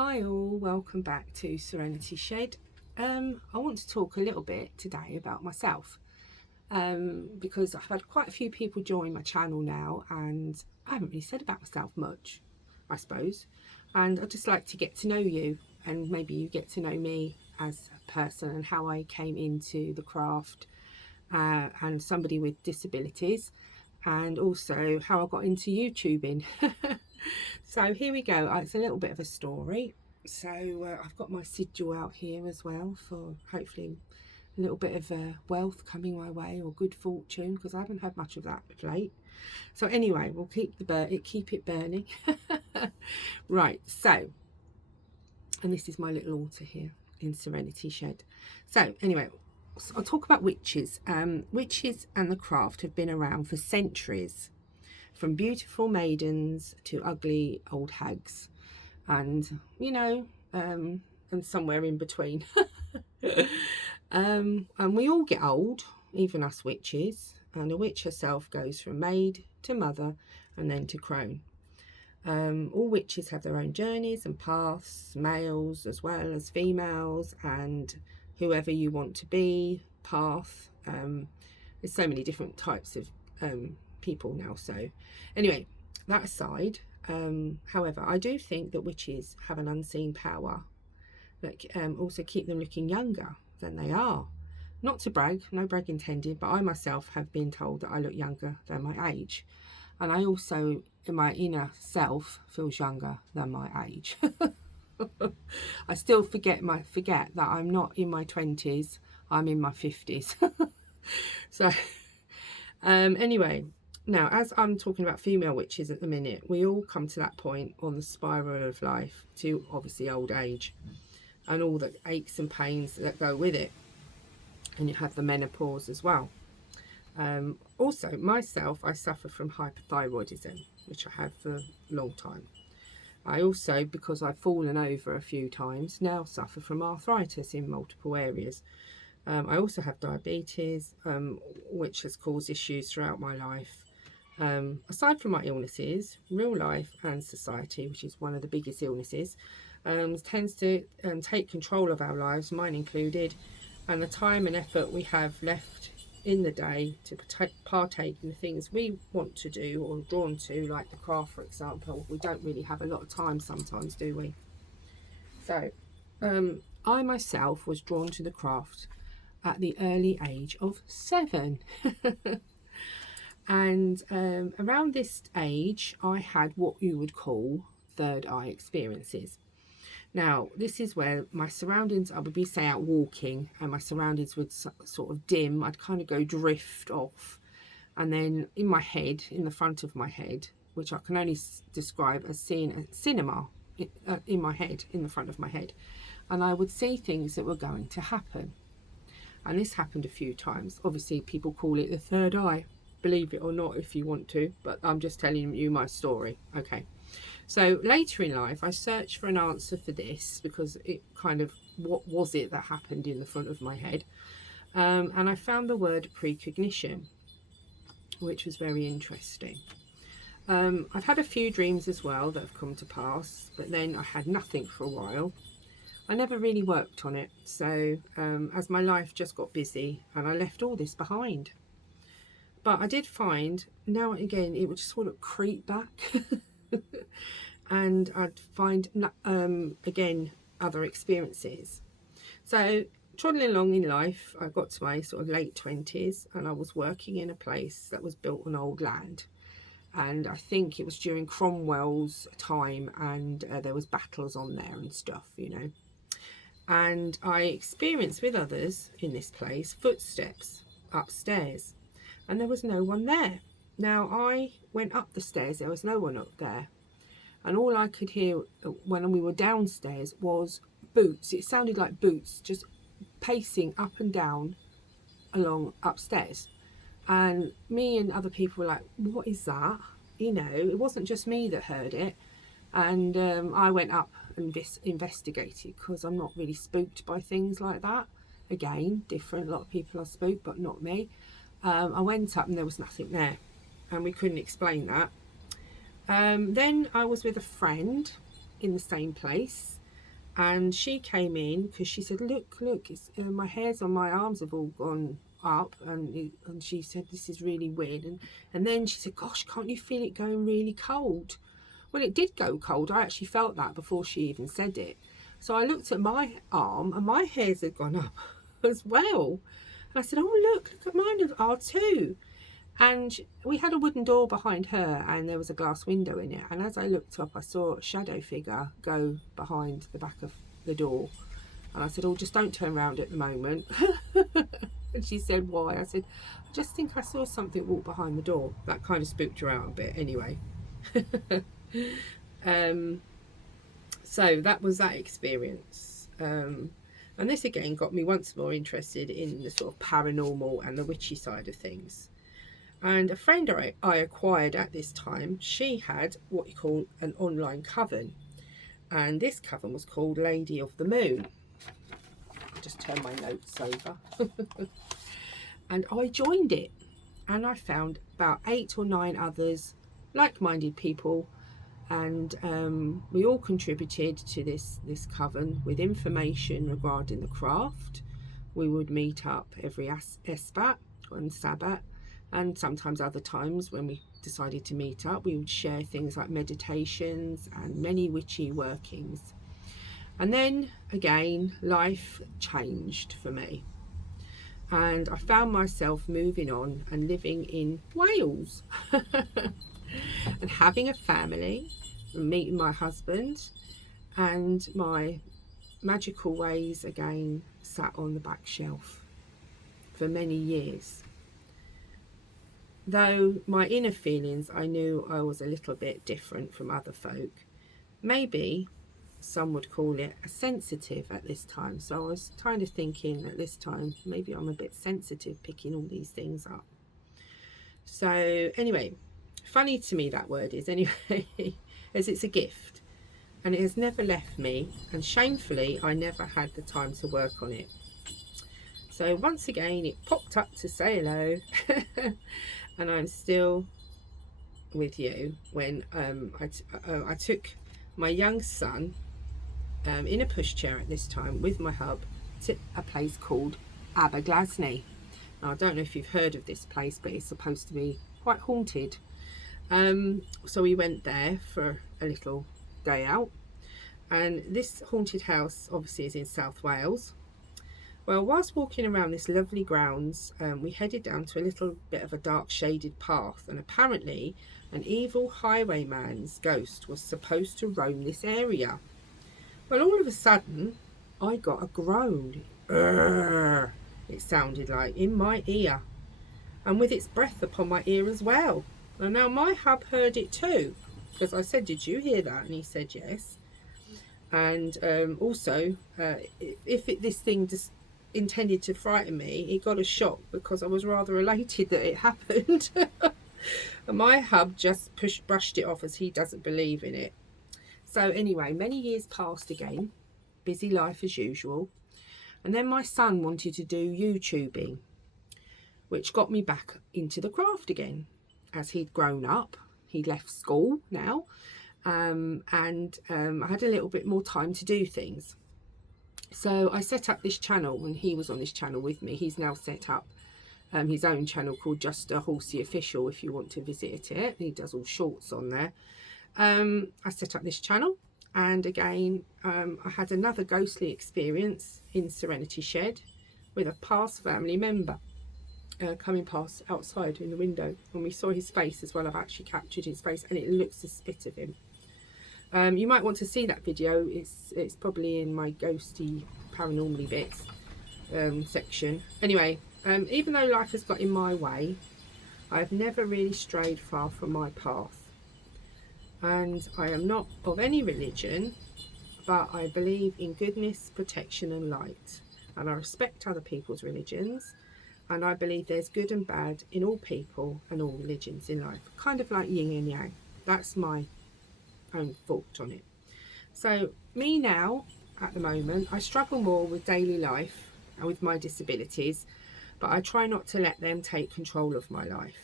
Hi all, welcome back to Serenity Shed. I want to talk a little bit today about myself because I've had quite a few people join my channel now and I haven't really said about myself much, I suppose. And I'd just like to get to know you and maybe you get to know me as a person and how I came into the craft and somebody with disabilities, and also how I got into YouTubing. So here we go. It's a little bit of a story. So I've got my sigil out here as well for hopefully a little bit of wealth coming my way, or good fortune, because I haven't had much of that of late. So anyway, we'll keep it burning. Right, so, and this is my little altar here in Serenity Shed. So anyway, I'll talk about witches. Witches and the craft have been around for centuries, from beautiful maidens to ugly old hags, and and somewhere in between. And we all get old, even us witches, and a witch herself goes from maid to mother and then to crone. All witches have their own journeys and paths, males as well as females, and whoever you want to be, path. There's so many different types of people now. So anyway, that aside, however, I do think that witches have an unseen power that also keep them looking younger than they are. Not to brag, no brag intended, but I myself have been told that I look younger than my age. And I also, in my inner self, feels younger than my age. I still forget that I'm not in my 20s, I'm in my 50s. So anyway, now as I'm talking about female witches at the minute, we all come to that point on the spiral of life to obviously old age and all the aches and pains that go with it, and you have the menopause as well. Also myself, I suffer from hypothyroidism, which I have for a long time. I also, because I've fallen over a few times, now suffer from arthritis in multiple areas. I also have diabetes, which has caused issues throughout my life. Aside from my illnesses, real life and society, which is one of the biggest illnesses, tends to take control of our lives, mine included, and the time and effort we have left in the day to partake in the things we want to do or drawn to, like the craft, for example. We don't really have a lot of time sometimes, do we? So I myself was drawn to the craft at the early age of 7. And around this age I had what you would call third eye experiences. Now this is where my surroundings, I would be say out walking and my surroundings would sort of dim. I'd kind of go drift off, and then in my head, in the front of my head, which I can only describe as seeing a cinema in my head, in the front of my head, and I would see things that were going to happen. And this happened a few times. Obviously people call it the third eye, believe it or not if you want to, but I'm just telling you my story. Okay, so later in life I searched for an answer for this, because it kind of, what was it that happened in the front of my head, and I found the word precognition, which was very interesting. I've had a few dreams as well that have come to pass, but then I had nothing for a while. I never really worked on it, so as my life just got busy and I left all this behind. But I did find, now and again, it would sort of creep back and I'd find again other experiences. So trotting along in life, I got to my sort of late 20s and I was working in a place that was built on old land. And I think it was during Cromwell's time, and there was battles on there and stuff, you know. And I experienced with others in this place footsteps upstairs, and there was no one there. Now I went up the stairs, there was no one up there, and all I could hear when we were downstairs was boots. It sounded like boots just pacing up and down along upstairs, and me and other people were like, what is that? You know, it wasn't just me that heard it. And I went up and investigated, because I'm not really spooked by things like that. Again, different, a lot of people are spooked, but not me. I went up and there was nothing there, and we couldn't explain that. Then I was with a friend in the same place, And she came in because she said, look, it's, my hairs on my arms have all gone up. And she said, this is really weird. And then she said, gosh, can't you feel it going really cold? Well, it did go cold. I actually felt that before she even said it. So I looked at my arm and my hairs had gone up as well. And I said, oh, look at mine are too. And we had a wooden door behind her and there was a glass window in it. And as I looked up, I saw a shadow figure go behind the back of the door. And I said, oh, just don't turn around at the moment. And she said, why? I said, I just think I saw something walk behind the door. That kind of spooked her out a bit anyway. So that was that experience. And this again got me once more interested in the sort of paranormal and the witchy side of things. And a friend I acquired at this time, she had what you call an online coven. And this coven was called Lady of the Moon. I'll just turn my notes over. And I joined it. And I found about 8 or 9 others, like-minded people. And we all contributed to this coven with information regarding the craft. We would meet up every Esbat and Sabbat. And sometimes other times when we decided to meet up, we would share things like meditations and many witchy workings. And then again, life changed for me. And I found myself moving on and living in Wales and having a family and meeting my husband, and my magical ways again sat on the back shelf for many years. Though my inner feelings, I knew I was a little bit different from other folk. Maybe some would call it a sensitive at this time. So I was kind of thinking at this time, maybe I'm a bit sensitive picking all these things up. So anyway, funny to me that word is anyway, as it's a gift. And it has never left me. And shamefully, I never had the time to work on it. So once again, it popped up to say hello. And I'm still with you when I took my young son in a pushchair at this time with my hub to a place called Aberglasney. Now, I don't know if you've heard of this place, but it's supposed to be quite haunted. So we went there for a little day out. And this haunted house obviously is in South Wales. Well, whilst walking around this lovely grounds, we headed down to a little bit of a dark shaded path, and apparently an evil highwayman's ghost was supposed to roam this area. Well, all of a sudden, I got a groan. Urgh, it sounded like, in my ear, and with its breath upon my ear as well. And now my hub heard it too, because I said, did you hear that? And he said yes. And also, this thing just intended to frighten me, it got a shock because I was rather elated that it happened. And my hub just brushed it off as he doesn't believe in it. So anyway, many years passed again, busy life as usual. And then my son wanted to do YouTubing, which got me back into the craft again. As he'd grown up, he'd left school now, and I had a little bit more time to do things. So I set up this channel, and he was on this channel with me. He's now set up his own channel called Just a Horsey Official, if you want to visit it. He does all shorts on there. I set up this channel, and again I had another ghostly experience in Serenity Shed with a past family member coming past outside in the window, and we saw his face as well. I've actually captured his face, and it looks a spit of him. You might want to see that video. It's probably in my ghosty paranormally bits section. Anyway, even though life has got in my way, I've never really strayed far from my path. And I am not of any religion, but I believe in goodness, protection and light. And I respect other people's religions. And I believe there's good and bad in all people and all religions in life. Kind of like yin and yang. That's my own thought on it. So me now, at the moment, I struggle more with daily life and with my disabilities, but I try not to let them take control of my life.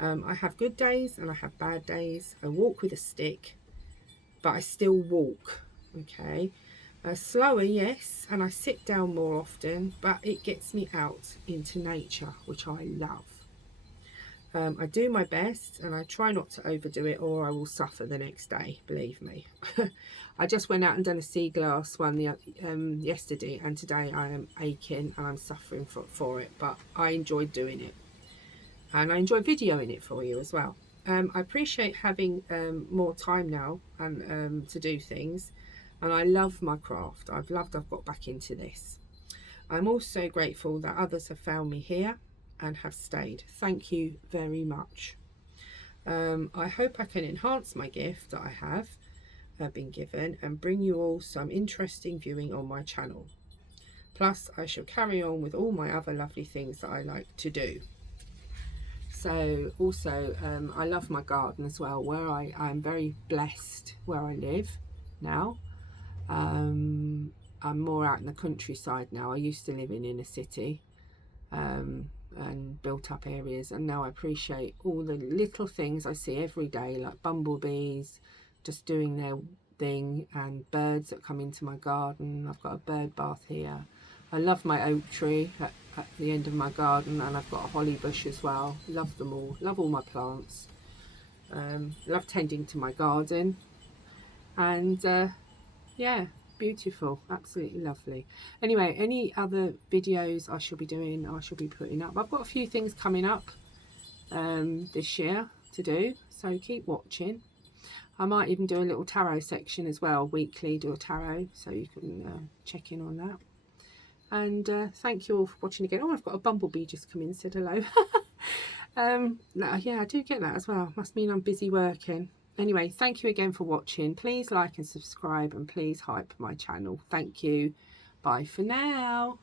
I have good days and I have bad days. I walk with a stick, but I still walk, okay? Slower, yes, and I sit down more often, but it gets me out into nature, which I love. I do my best and I try not to overdo it, or I will suffer the next day, believe me. I just went out and done a sea glass one yesterday, and today I am aching and I'm suffering for it, but I enjoyed doing it and I enjoy videoing it for you as well. I appreciate having more time now and to do things, and I love my craft. I've got back into this. I'm also grateful that others have found me here and have stayed. Thank you very much. I hope I can enhance my gift that I have been given and bring you all some interesting viewing on my channel. Plus, I shall carry on with all my other lovely things that I like to do. So also, I love my garden as well, where I'm very blessed where I live now. I'm more out in the countryside now. I used to live in a city and built up areas, and now I appreciate all the little things I see every day, like bumblebees just doing their thing and birds that come into my garden. I've got a bird bath here. I love my oak tree at the end of my garden, and I've got a holly bush as well. Love them all. Love all my plants. Love tending to my garden, and yeah, beautiful, absolutely lovely. Anyway, any other videos I shall be doing, I shall be putting up. I've got a few things coming up this year to do, so keep watching. I might even do a little tarot section as well, weekly, do a tarot, so you can check in on that. And thank you all for watching again. Oh, I've got a bumblebee just come in and said hello. Yeah, I do get that as well. Must mean I'm busy working. Anyway, thank you again for watching. Please like and subscribe, and please hype my channel. Thank you. Bye for now.